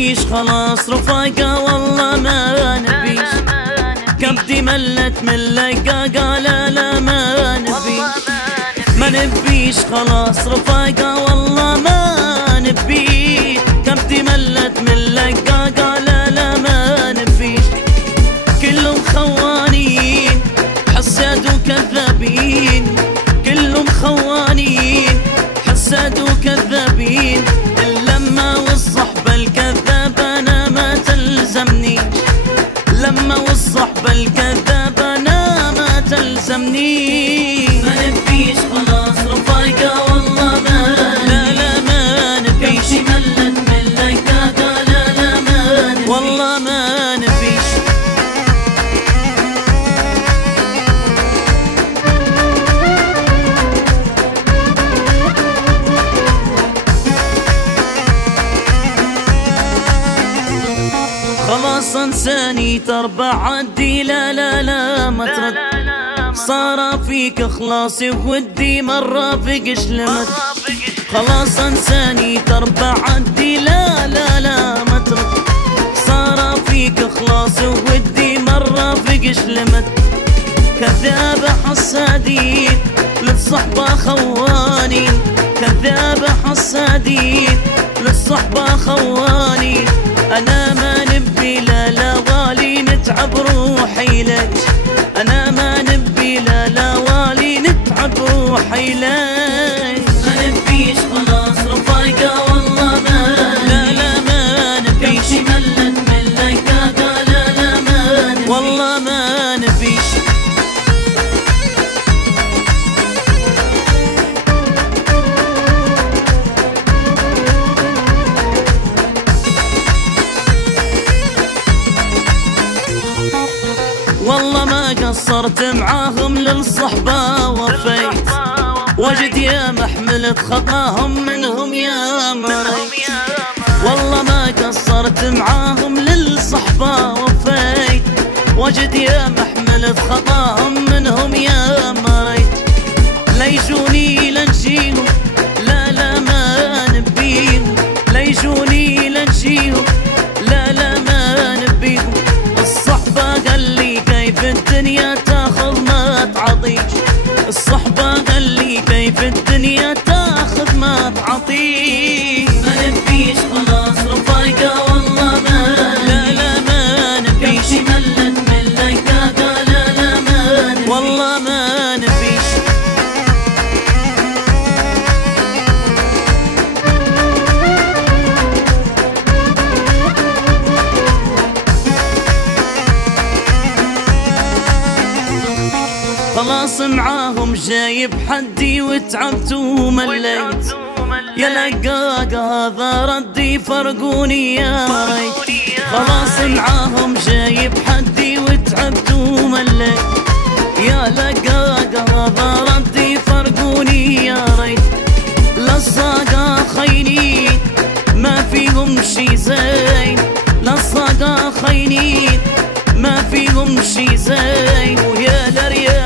نبيش خلاص رفاقة والله ما نبيش، كبدي ملت من لقاقة لا ما نبيش، ما نبيش خلاص رفاقة والله ما نبيش، كبدي ملت من لقاقة لا ما نبيش، كلهم خوانين حساد وكذابين، كلهم خوانين حساد وكذابين، اللمة والصحبة الكذابة أنا ما تلزمنيش، لما والصحبة الكذابة أنا ما تلزمنيش، ما نبيش خلاص رفاقة والله لا ما نبيش، ملت من لقاقة لا ما نبيش، والله ما نبيش. خلاص انساني تربع عدي لا ما ترد، صار فيك اخلاصي وودي مرة فيك شلمت، خلاص انساني تربع عدي لا ما ترد، صار فيك اخلاصي وودي مرة فيك شلمت، كذابة حسادين للصحبة خوانين، كذابة حسادين للصحبة خوانين، أنا ما نبي لا والي نتعب روحي لك، أنا ما نبي لا والي نتعب روحي لك، ما نبيش خلاص رفاقة والله ما نبيش، ملت من لقاقة لا ما نبيش، والله ما نبيش. والله ما قصرت معاهم للصحبة وفيت، وجد يا محملة خطاهم منهم يا مريت، والله ما قصرت معاهم للصحبة وفيت، وجد يا محملة خطاهم منهم يا مريت، ليجوني لنجيهم لا ما نبيهم، ليجوني لنجيهم لا ما نبيهم، الصحبة قال لي كيف الدنيا تاخذ ما تعطيش، الصحبة قال لي كيف الدنيا تاخذ ما تعطيش، ما نبيش خلاص رفاقة والله لا ما نبيش، ملت من لقاقة لا ما نبيش، والله ما نبيش. خلاص معاهم جايب حدي وتعبت ومليت، يا لقاقة هذا ردي فرقوني يا ريت، خلاص معاهم جايب حدي وتعبت ومليت، يا لقاقة هذا ردي فرقوني يا ريت، للصاقة خاينين ما فيهم شي زين، للصاقة خاينين ما فيهم شي زين، ويا لريال